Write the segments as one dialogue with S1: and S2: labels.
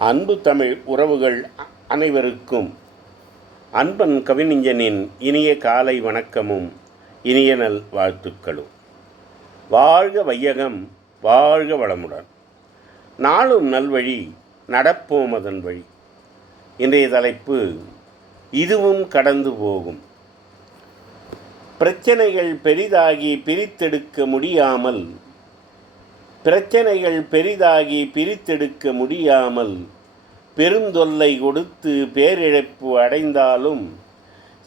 S1: அன்பு தமிழ் உறவுகள் அனைவருக்கும் அன்பன் கவிஞனின் இனிய காலை வணக்கமும் இனிய நல் வாழ்த்துக்களும். வாழ்க வையகம் வாழ்க வளமுடன். நாளும் நல்வழி நடப்போம் அதன் வழி. இன்றைய தலைப்பு இதுவும் கடந்து போகும். பிரச்சனைகள் பெரிதாகி பிரித்தெடுக்க முடியாமல் பிரச்சனைகள் பெரிதாகி பிரித்தெடுக்க முடியாமல் பெருந்தொல்லை கொடுத்து பேரிழப்பு அடைந்தாலும்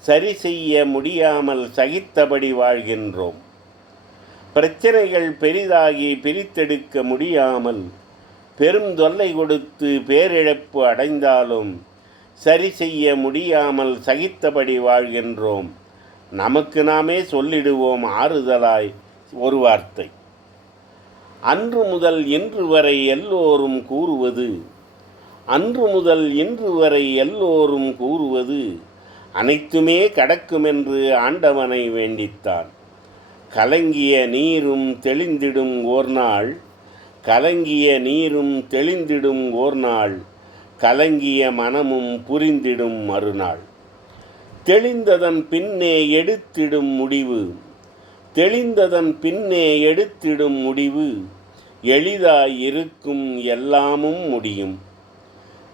S1: சரி செய்ய முடியாமல் சகித்தபடி வாழ்கின்றோம். பிரச்சனைகள் பெரிதாகி பிரித்தெடுக்க முடியாமல் பெரும் தொல்லை கொடுத்து பேரிழப்பு அடைந்தாலும் சரி செய்ய முடியாமல் சகித்தபடி வாழ்கின்றோம். நமக்கு நாமே சொல்லிடுவோம் ஆறுதலாய் ஒரு வார்த்தை. அன்று முதல் இன்று வரை எல்லோரும் கூறுவது அன்று முதல் இன்று வரை எல்லோரும் கூறுவது அனைத்துமே கடக்குமென்று ஆண்டவனை வேண்டித்தான். கலங்கிய நீரும் தெளிந்திடும் ஓர் நாள் கலங்கிய நீரும் தெளிந்திடும் ஓர் நாள் கலங்கிய மனமும் புரிந்திடும் மறுநாள். தெளிந்ததன் பின்னே எடுத்திடும் முடிவு தெளிந்ததன் பின்னே எடுத்திடும் முடிவு எளிதாயிருக்கும் எல்லாமும் முடியும்.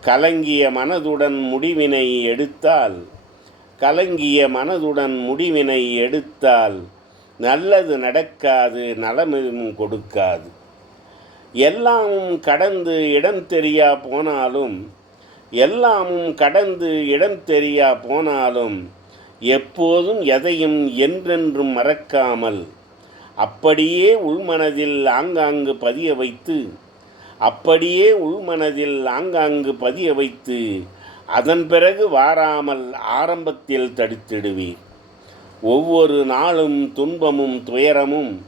S1: கலங்கிய மனதுடன் முடிவினை எடுத்தால் கலங்கிய மனதுடன் முடிவினை எடுத்தால் நல்லது நடக்காது நலமும் கொடுக்காது. எல்லாமும் கடந்து இடம் தெரியா போனாலும் எல்லாமும் கடந்து இடம் தெரியா போனாலும் எப்போதும் எதையும் என்றென்றும் மறக்காமல் அப்படியே உள்மனதில் ஆங்காங்கு பதிய வைத்து அப்படியே உள்மனதில் ஆங்காங்கு பதிய வைத்து அதன் பிறகு வாராமல் ஆரம்பத்தில் தடுத்திடுவீர். ஒவ்வொரு நாளும் துன்பமும் துயரமும்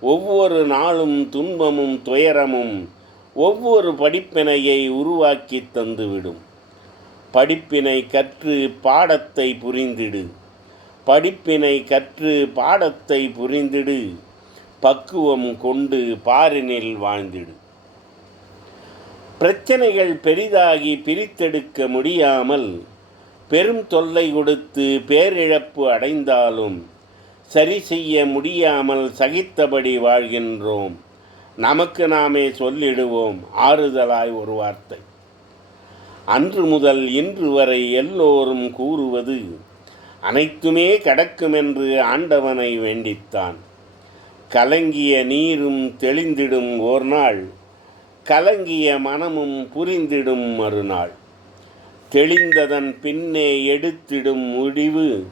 S1: ஒவ்வொரு நாளும் துன்பமும் துயரமும் ஒவ்வொரு படிப்பினையை உருவாக்கி தந்துவிடும். படிப்பினை கற்று பாடத்தை புரிந்திடு. படிப்பினை கற்று பாடத்தை புரிந்திடு. பக்குவம் கொண்டு பாரினில் வாழ்ந்திடு. பிரச்சனைகள் பெரிதாகி பிரித்தெடுக்க முடியாமல் பெரும் தொல்லை கொடுத்து பேரிழப்பு அடைந்தாலும் சரி செய்ய முடியாமல் சகித்தபடி வாழ்கின்றோம். நமக்கு நாமே சொல்லிடுவோம். ஆறுதலாய் ஒரு வார்த்தை. அன்று முதல் இன்று வரை எல்லோரும் கூறுவது அனைத்துமே கடக்குமென்று ஆண்டவனை வேண்டித்தான். கலங்கிய நீரும் தெளிந்திடும் ஓர் நாள் கலங்கிய மனமும் புரிந்திடும் மறுநாள். தெளிந்ததன் பின்னே எடுத்திடும் முடிவு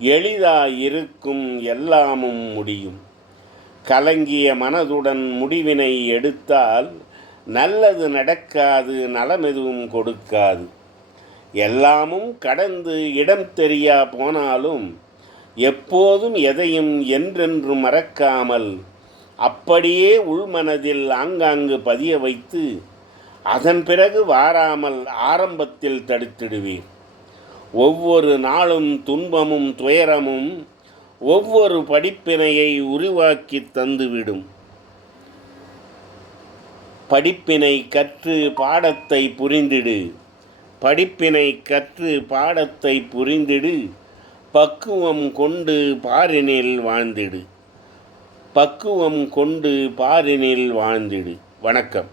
S1: எளிதாயிருக்கும் எல்லாமும் முடியும். கலங்கிய மனதுடன் முடிவினை எடுத்தால் நல்லது நடக்காது நலமெதுவும் கொடுக்காது. எல்லாமும் கடந்து இடம் தெரியா போனாலும் எப்போதும் எதையும் என்றென்று மறக்காமல் அப்படியே உள்மனதில் ஆங்காங்கு பதிய வைத்து அதன் பிறகு வாராமல் ஆரம்பத்தில் தடுத்திடுவேன். ஒவ்வொரு நாளும் துன்பமும் துயரமும் ஒவ்வொரு படிப்பினையை உருவாக்கி தந்துவிடும். படிப்பினை கற்று பாடத்தை புரிந்திடு. படிப்பினை கற்று பாடத்தை புரிந்திடு. பக்குவம் கொண்டு பாரினில் வாழ்ந்திடு. பக்குவம் கொண்டு பாரினில் வாழ்ந்திடு. வணக்கம்.